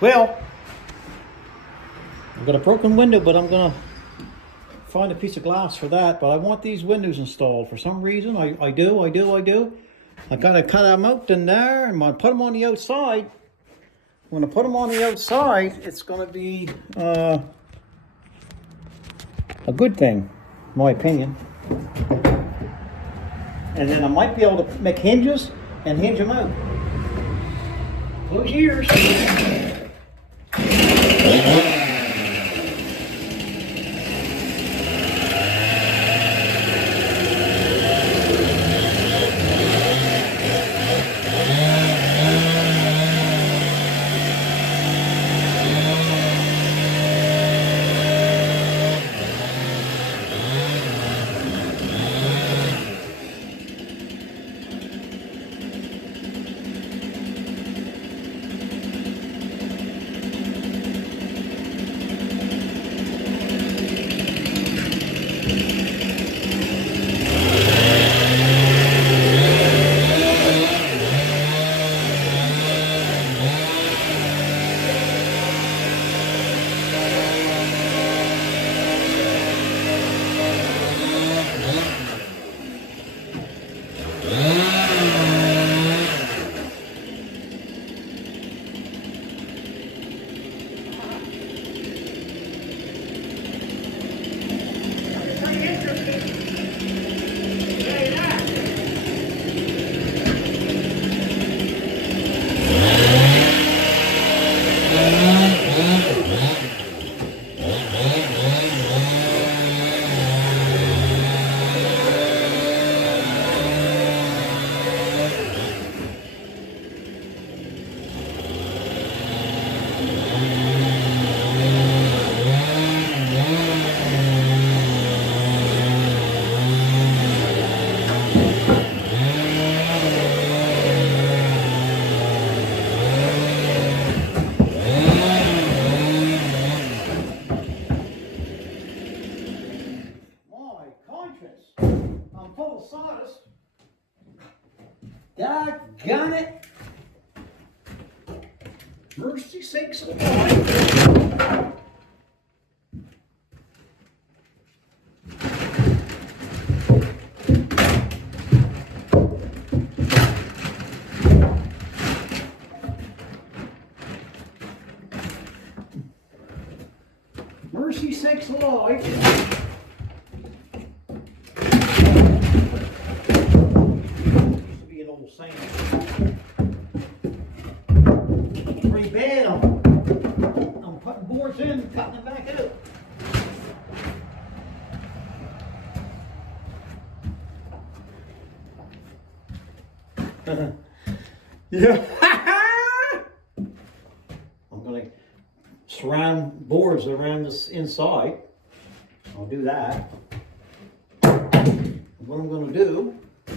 Well, I've got a broken window, but I'm gonna find a piece of glass for that. But I want these windows installed for some reason. I do. I gotta cut them out in there, and when I put them on the outside, it's gonna be a good thing, in my opinion. And then I might be able to make hinges and hinge them out. Close your ears. I'm full of sawdust. Doggone it. Mercy sakes alive. Mercy sakes alive. Pretty bad. I'm putting boards in and cutting them back out. Yeah. I'm going to surround boards around this inside. I'll do that. What I'm going to do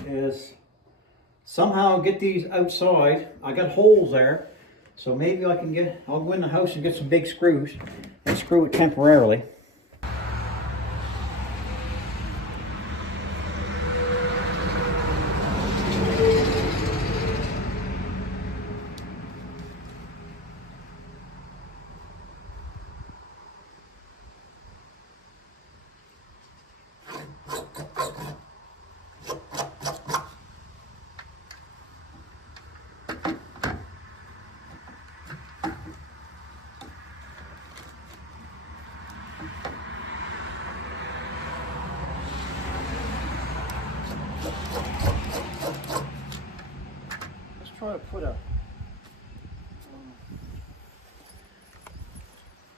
is somehow get these outside. I got holes there, so maybe I'll go in the house and get some big screws and screw it temporarily. Try to put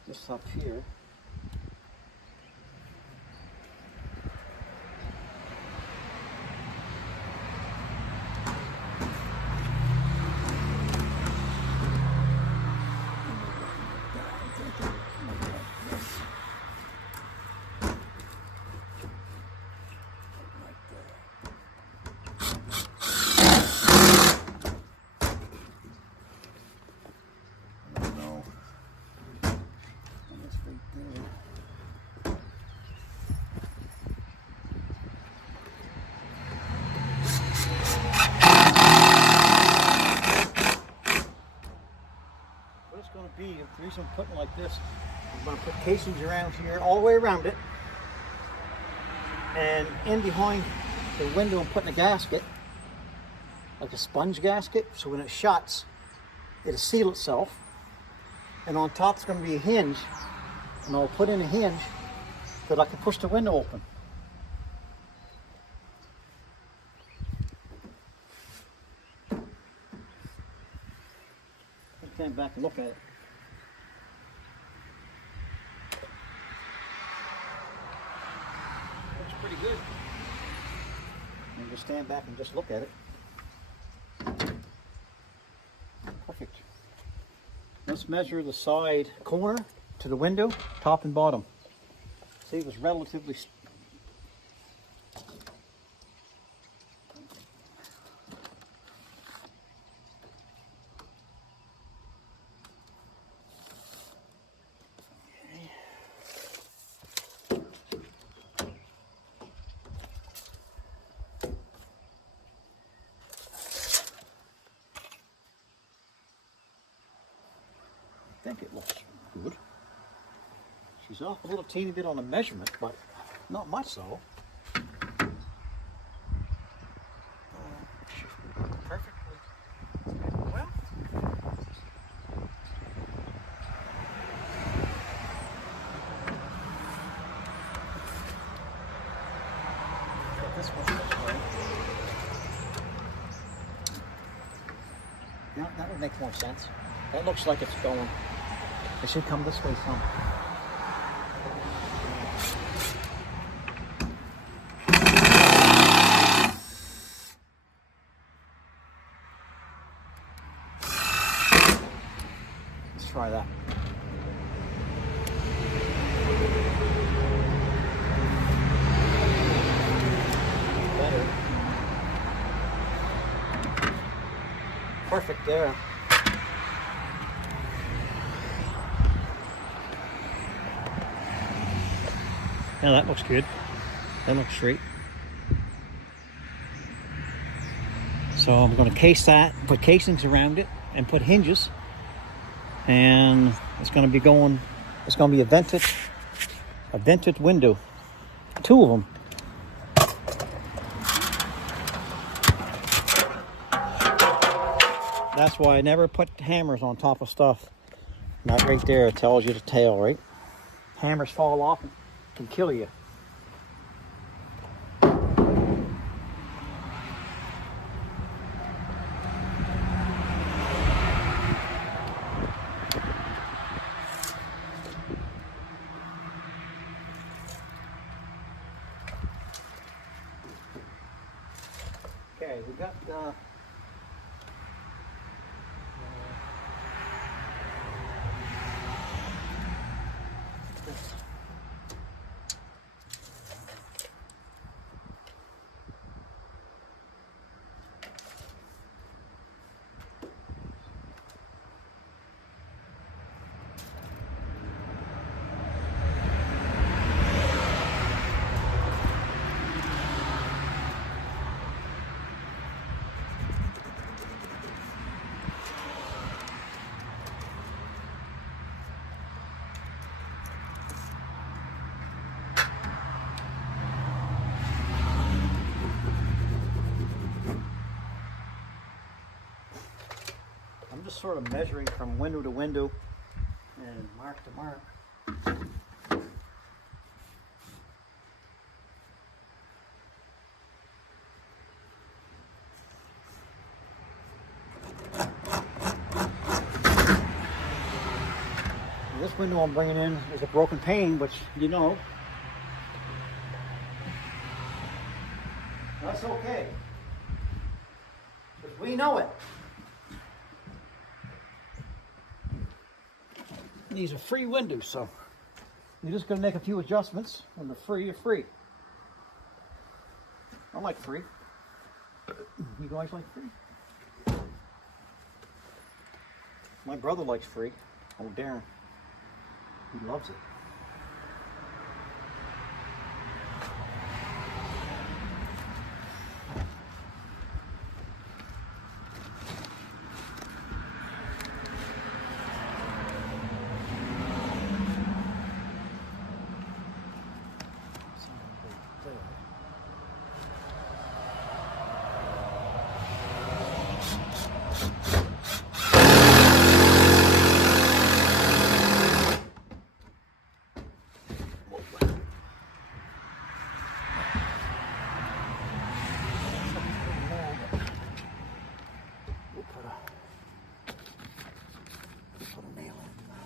this up here. going to be, the reason I'm putting it like this, I'm going to put casings around here, all the way around it. And in behind the window, I'm putting a gasket, like a sponge gasket, so when it shuts, it'll seal itself. And on top, it's going to be a hinge, and I'll put in a hinge that I can push the window open. Stand back and look at it. Looks pretty good. And just stand back and just look at it. Perfect. Let's measure the side corner to the window, top and bottom. See, it was relatively I think it looks good. She's off a little teeny bit on the measurement, but not much so. Perfectly well. This one looks right. Yeah, that would make more sense. That looks like it's going. It should come this way some. Let's try that. Better. Perfect there. Now that looks good. That looks straight. So I'm going to case that, put casings around it, and put hinges. And it's going to be going. It's going to be a vented window. 2 of them. That's why I never put hammers on top of stuff. That right there tells you the tale, right? Hammers fall off and can kill you. Okay, we got just sort of measuring from window to window and mark to mark. This window I'm bringing in is a broken pane, which you know. That's okay, because we know it. These are free windows, so you're just going to make a few adjustments. When they're free, you're free. I like free. You guys like free? My brother likes free. Oh, Darren. He loves it.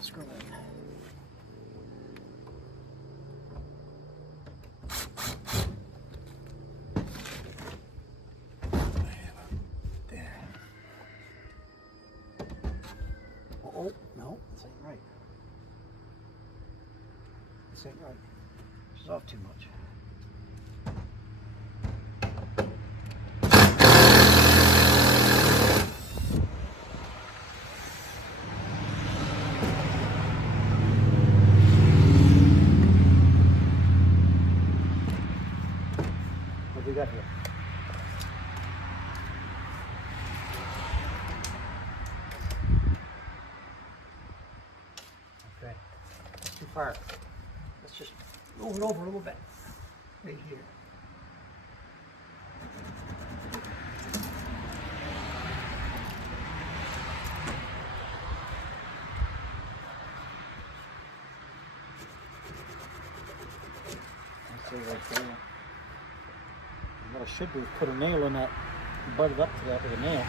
screw in. Oh, no, this ain't right. This ain't right. This is off too much. What do we got here? Okay, that's too far. Let's just move it over a little bit. Right here. Let's see right there. What I should do is put a nail in that, butt it up to that with a nail.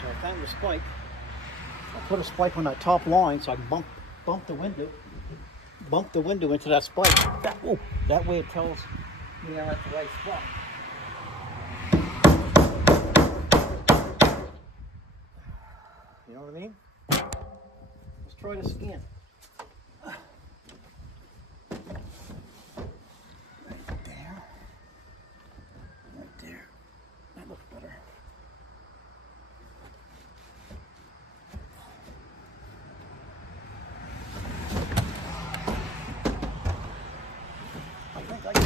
So I found the spike. I'll put a spike on that top line so I can bump the window into that spike. That way it tells me I'm at the right spot. You know what I mean? Let's try this again. Right there. Right there. That looks better. I think I can.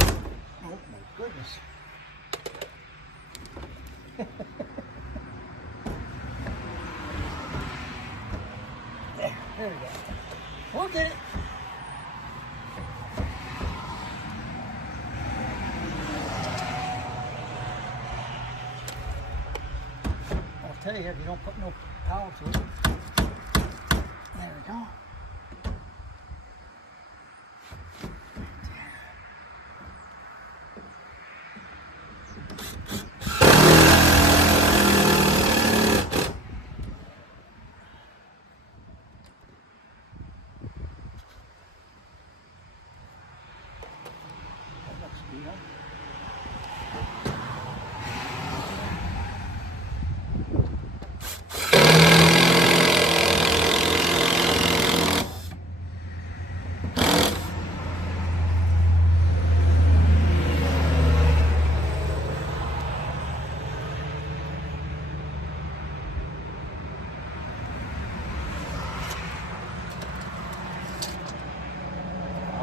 Oh my goodness. There we go. We'll get it. I'll tell you, if you don't put no power to it. There we go.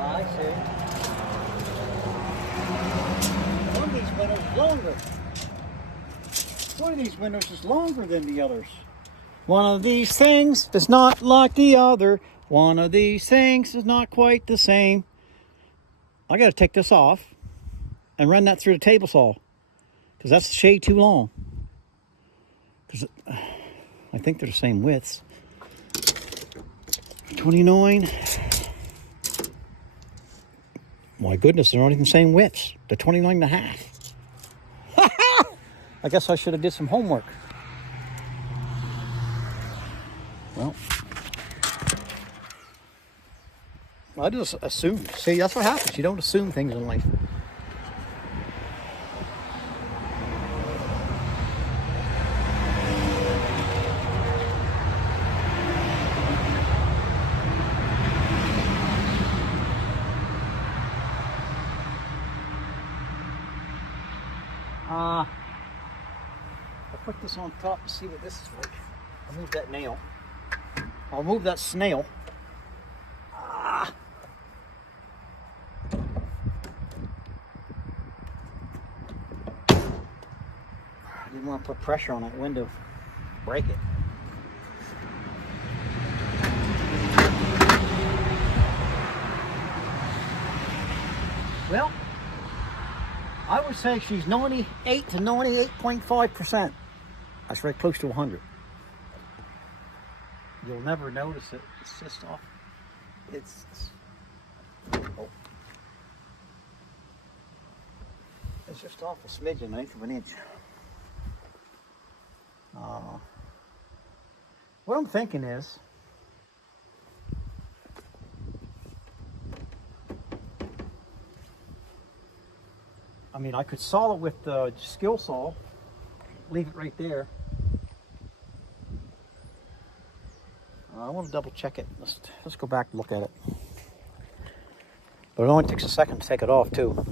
I see. One of these windows is longer. One of these windows is longer than the others. One of these things is not like the other. One of these things is not quite the same. I got to take this off and run that through the table saw because that's a shade too long. Because I think they're the same widths. 29. My goodness, they're not even the same widths. They're 29 and a half. I guess I should have did some homework. Well, I just assume. See, that's what happens. You don't assume things in life. I'll put this on top to see what this is like. I'll move that nail. I'll move that snail. I didn't want to put pressure on that window. Break it. Well, I would say she's 98 to 98.5%. That's very close to 100. You'll never notice it. It's just off. It's It's just off a smidge, an eighth of an inch. What I'm thinking is, I mean, I could saw it with the skill saw, leave it right there. I want to double check it. Let's go back and look at it. But it only takes a second to take it off too.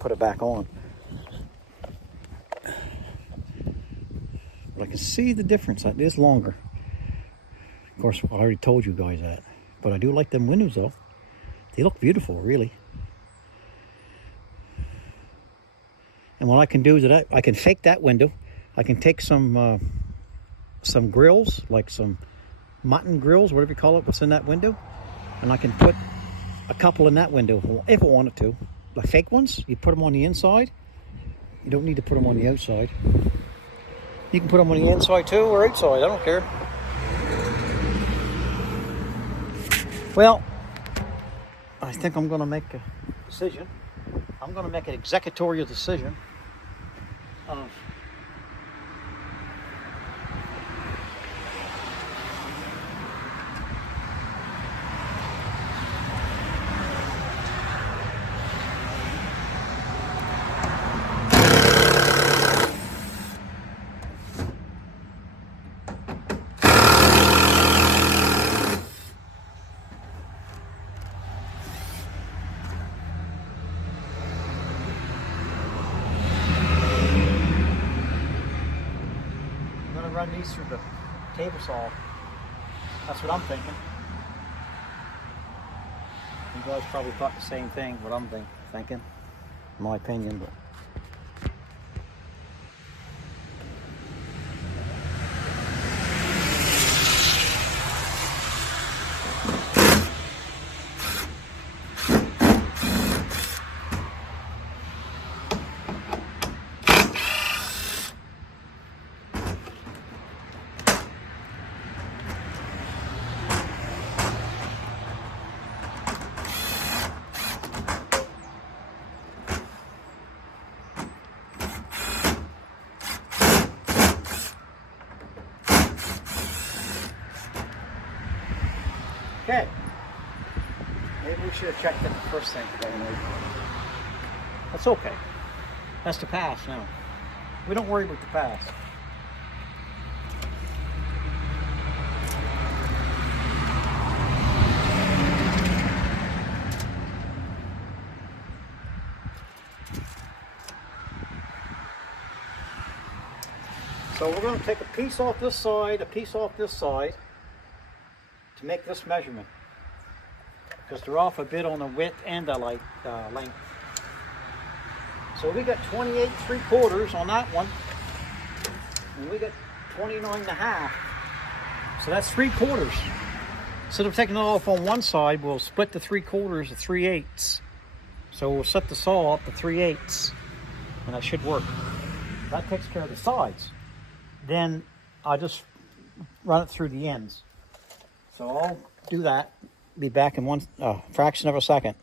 Put it back on. But I can see the difference. It is longer. Of course, I already told you guys that. But I do like them windows though. They look beautiful, really. And what I can do is that I can fake that window. I can take some grills, like some mutton grills, whatever you call it, what's in that window. And I can put a couple in that window if I wanted to. Like fake ones, you put them on the inside. You don't need to put them on the outside. You can put them on the inside too or outside, I don't care. Well, I think I'm going to make a decision. I'm going to make an executorial decision of run these through the table saw. That's what I'm thinking. You guys probably thought the same thing, what I'm thinking, in my opinion, but. Okay. Maybe we should have checked it the first thing. That's okay. That's the past now. We don't worry about the past. So we're going to take a piece off this side, a piece off this side, to make this measurement, because they're off a bit on the width and the length. So we got 28 3/4 on that one, and we got 29.5. So that's 3/4. Instead of taking it off on one side, we'll split the 3/4 to 3/8. So we'll set the saw up to 3/8, and that should work. That takes care of the sides. Then I just run it through the ends. So I'll do that. Be back in one fraction of a second.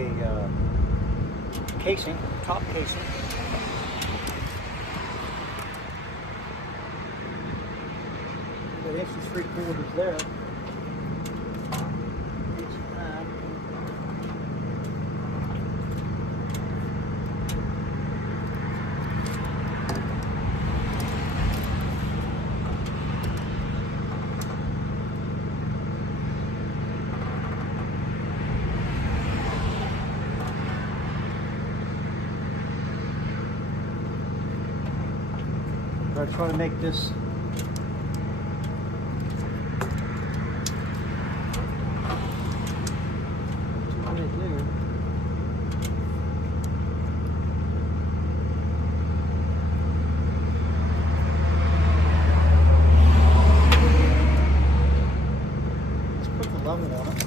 a casing, top casing. Got 1 3/4 there. Inch and a half. I'm trying to make this level on it.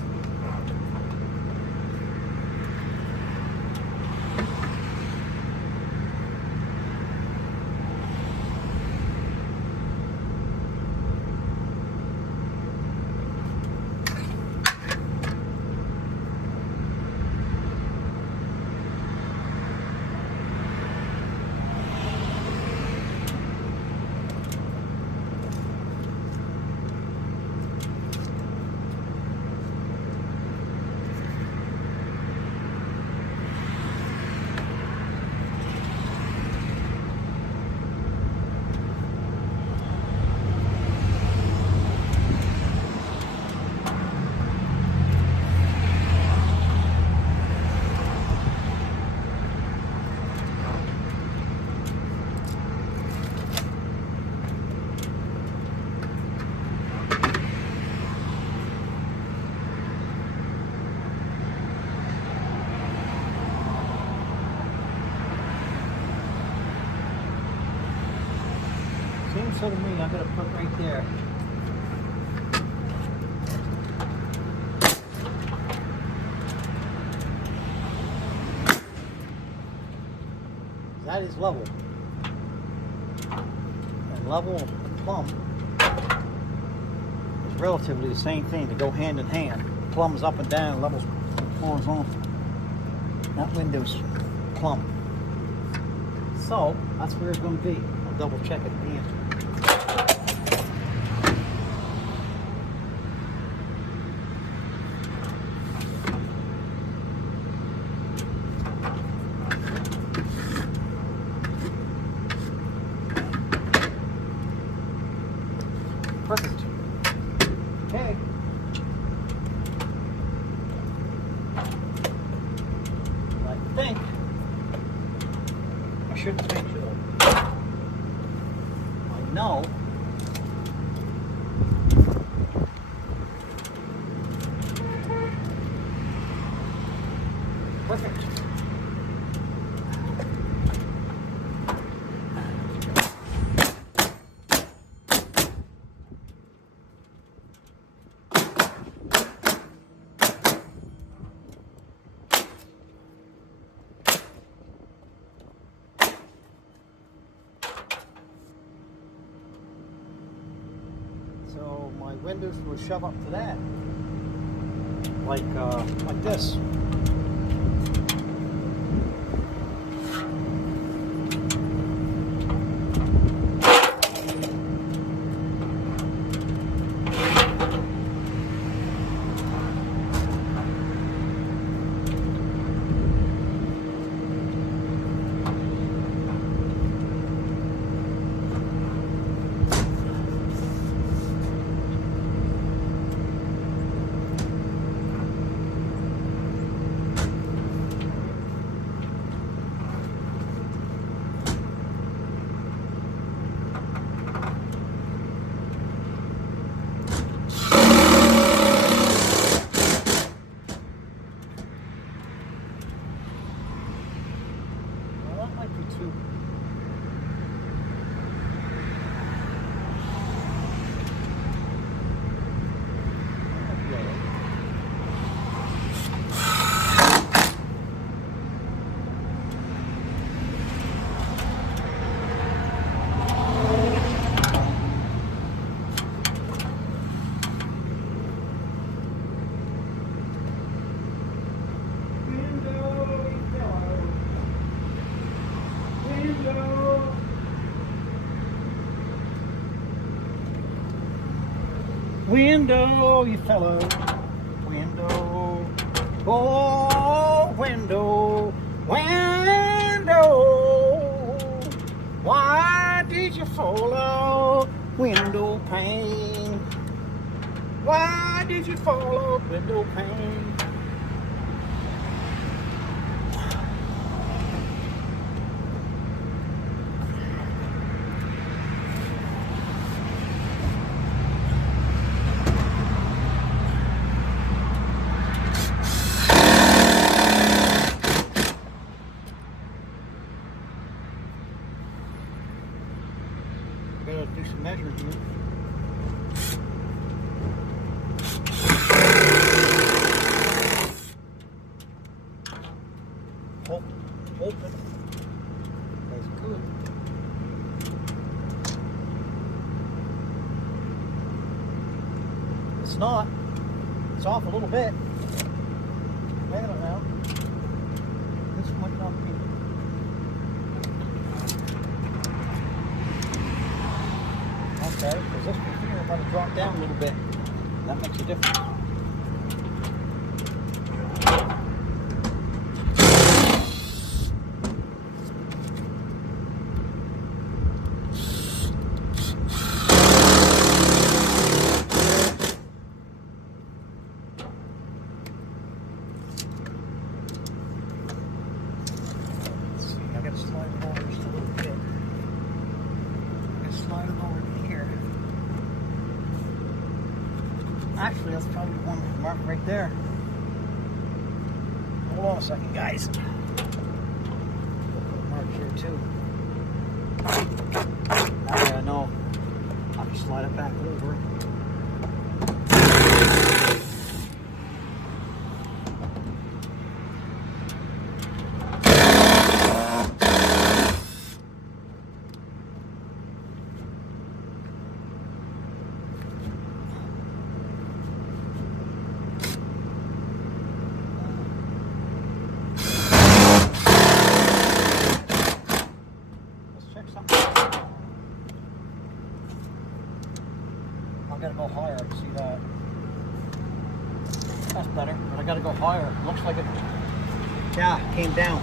Seems so to me, I'm going to put right there. That is level. And level and plumb is relatively the same thing. They go hand in hand. Plumb's up and down, level's horizontal. That window's plumb. So, that's where it's going to be. I'll double check it again. Perfect. Okay. I think I shouldn't think so. I know perfect. So my windows will shove up to that, like this. window. Window, you fellow. Window. Oh, window. Window. Why did you follow window pane? Why did you follow window pane? Gotta do some measuring here. Hope it. That's good. It's not. It's off a little bit. I don't know. This might not be. Okay, because this one here might have dropped down a little bit. That makes a difference. I gotta slide it over just a little bit. I gotta slide it over to here. Actually, that's probably the one marked right there. Hold on a second, guys. Mark here too. Now I know I can slide it back over. I gotta go higher, I can see that. That's better, but I gotta go higher. Looks like it, yeah, came down.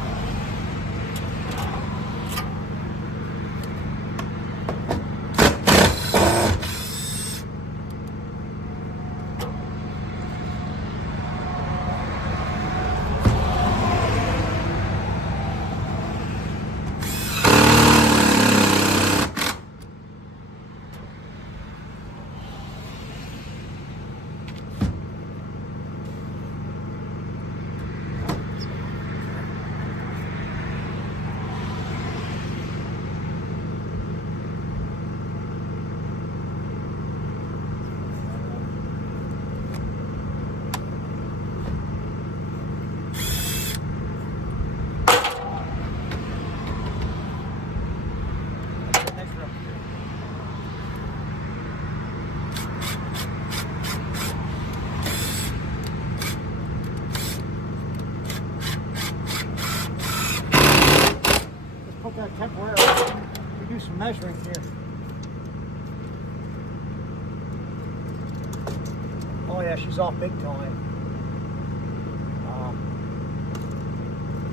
Put that temporarily. We do some measuring here. Oh yeah, she's off big time.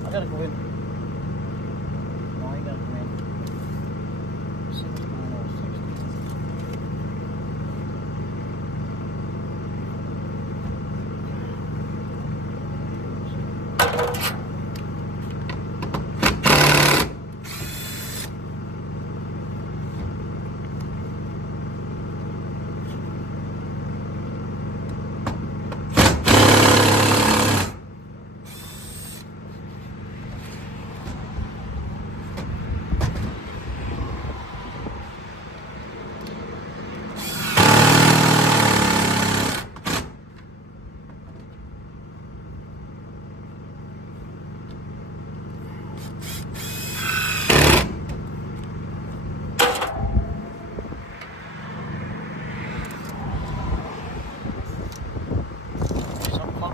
I gotta go in. No, you gotta go in. 69, 60.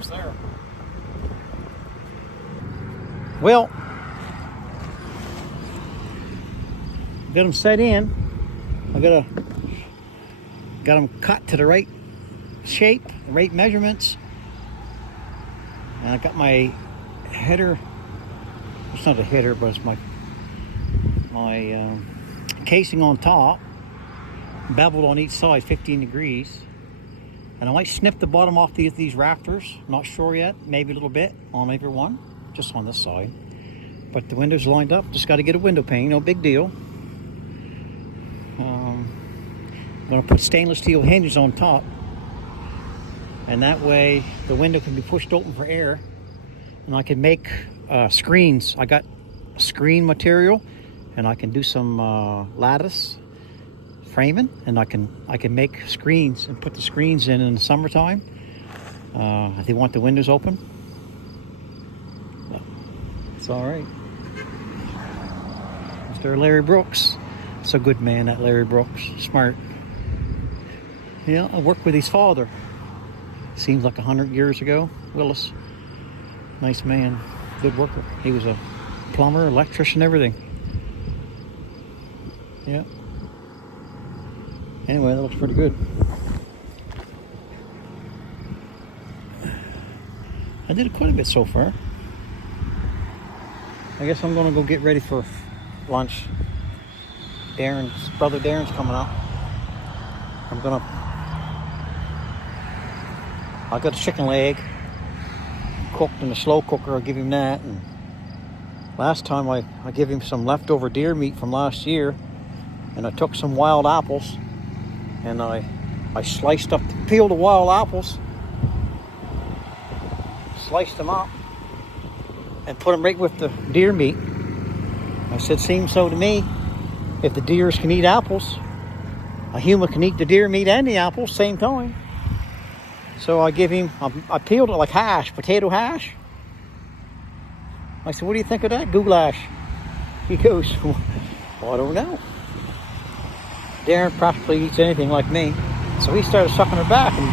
There. Well, got them set in. I got them cut to the right shape, the right measurements. And I got my header. It's not a header, but it's my casing on top, beveled on each side 15 degrees. And I might snip the bottom off these rafters. Not sure yet. Maybe a little bit on every one, just on this side. But the windows lined up. Just got to get a window pane. No big deal. I'm going to put stainless steel hinges on top, and that way the window can be pushed open for air, and I can make screens. I got screen material, and I can do some lattice framing, and I can make screens and put the screens in the summertime if they want the windows open. It's all right. Mr. Larry Brooks. It's a good man, that Larry Brooks. Smart. Yeah, I worked with his father. Seems like 100 years ago. Willis. Nice man. Good worker. He was a plumber, electrician, everything. Yeah. Anyway, that looks pretty good. I did quite a bit so far. I guess I'm gonna go get ready for lunch. Brother Darren's coming up. I got a chicken leg cooked in a slow cooker. I'll give him that. And last time I gave him some leftover deer meat from last year, and I took some wild apples and I peeled the wild apples, sliced them up, and put them right with the deer meat. I said, seems so to me, if the deers can eat apples, a human can eat the deer meat and the apples same time. So I give him, I peeled it like hash, potato hash. I said, what do you think of that goulash? He goes, well, I don't know. Darren practically eats anything like me. So he started sucking her back and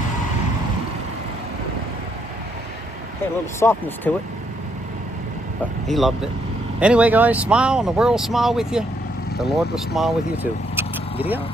had a little softness to it. But he loved it. Anyway, guys, smile and the world will smile with you. The Lord will smile with you too. Giddy up.